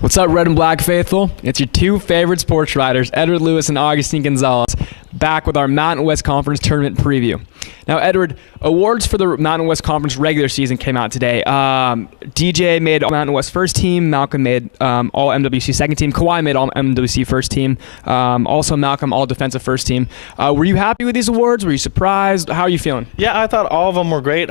What's up, Red and Black Faithful? It's your two favorite sports writers, Edward Lewis and Agustin Gonzalez, back with our Mountain West Conference Tournament Preview. Now, Edward, awards for the Mountain West Conference regular season came out today. DJ made All Mountain West first team. Malcolm made All MWC second team. Kawhi made All MWC first team. Also, Malcolm All Defensive first team. Were you happy with these awards? Were you surprised? How are you feeling? Yeah, I thought all of them were great.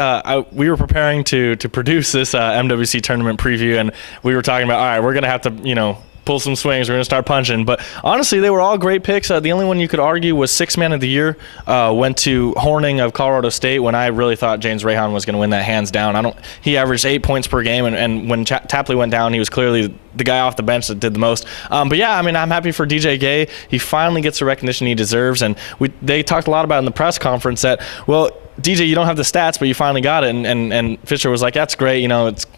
We were preparing to produce this MWC Tournament Preview, and we were talking about, all right, we're going to have to, pull some swings. We're going to start punching. But honestly, they were all great picks. The only one you could argue was Sixth Man of the Year went to Horning of Colorado State, when I really thought James Rahan was going to win that hands down. He averaged 8 points per game, and when Tapley went down, he was clearly the guy off the bench that did the most. But yeah, I'm happy for DJ Gay. He finally gets the recognition he deserves. And they talked a lot about in the press conference that, well, DJ, you don't have the stats, but you finally got it. And Fisher was like, that's great.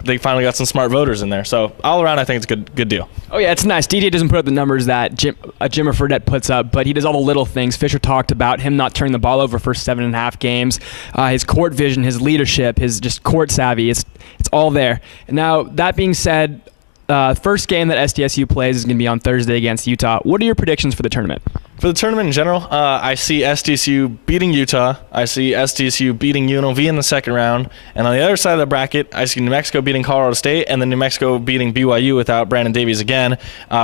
They finally got some smart voters in there. So all around, I think it's a good deal. Oh, yeah, it's nice. DJ doesn't put up the numbers that Jimmer Fredette puts up, but he does all the little things. Fisher talked about him not turning the ball over for 7.5 games. His court vision, his leadership, his just court savvy, it's all there. And now, that being said, first game that SDSU plays is going to be on Thursday against Utah. What are your predictions for the tournament? For the tournament in general, I see SDSU beating Utah. I see SDSU beating UNLV in the second round. And on the other side of the bracket, I see New Mexico beating Colorado State, and then New Mexico beating BYU without Brandon Davies again.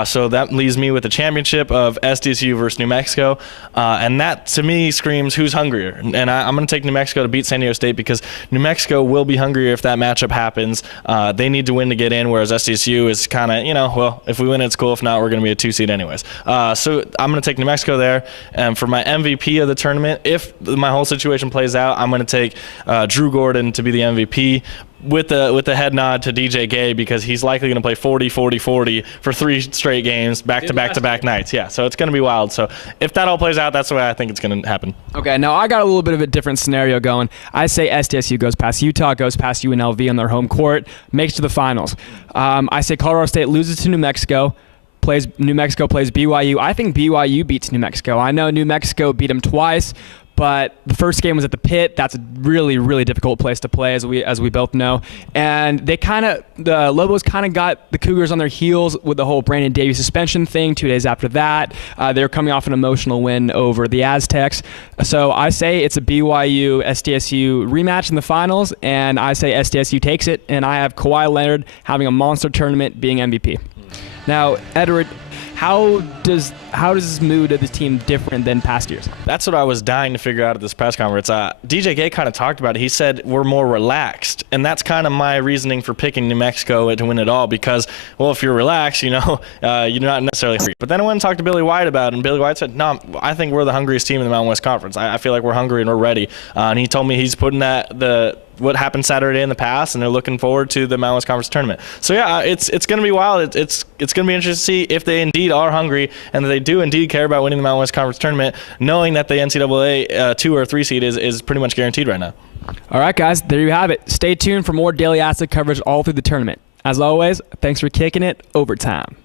So that leaves me with the championship of SDSU versus New Mexico. And that, to me, screams who's hungrier. And I'm going to take New Mexico to beat San Diego State, because New Mexico will be hungrier if that matchup happens. They need to win to get in, whereas SDSU is kind of, well, if we win, it's cool. If not, we're going to be a 2 seed anyways. So I'm going to take New Mexico there. And for my MVP of the tournament, if my whole situation plays out, I'm going to take Drew Gordon to be the MVP, with the head nod to DJ Gay, because he's likely going to play 40-40-40 for 3 straight games, back-to-back nights. Yeah, so it's going to be wild. So if that all plays out, that's the way I think it's going to happen. Okay, now I got a little bit of a different scenario going. I say SDSU goes past Utah, goes past UNLV on their home court, makes it to the finals. I say Colorado State loses to New Mexico. New Mexico plays BYU. I think BYU beats New Mexico. I know New Mexico beat them twice, but the first game was at the Pit. That's a really, really difficult place to play, as we both know. And the Lobos kind of got the Cougars on their heels with the whole Brandon Davies suspension thing 2 days after that. They were coming off an emotional win over the Aztecs. So I say it's a BYU-SDSU rematch in the finals, and I say SDSU takes it, and I have Kawhi Leonard having a monster tournament, being MVP. Now, Edward, how does this mood of the team different than past years? That's what I was dying to figure out at this press conference. DJ Gay kind of talked about it. He said we're more relaxed, and that's kind of my reasoning for picking New Mexico to win it all, because, well, if you're relaxed, you're not necessarily hungry. But then I went and talked to Billy White about it, and Billy White said, no, I think we're the hungriest team in the Mountain West Conference. I feel like we're hungry and we're ready. And he told me he's putting what happened Saturday in the past, and they're looking forward to the Mountain West Conference tournament. So yeah, it's going to be wild. It's going to be interesting to see if they indeed are hungry, and that they do indeed care about winning the Mountain West Conference tournament, knowing that the NCAA 2 or 3 seed is pretty much guaranteed right now. All right, guys, there you have it. Stay tuned for more daily asset coverage all through the tournament. As always, thanks for kicking it overtime.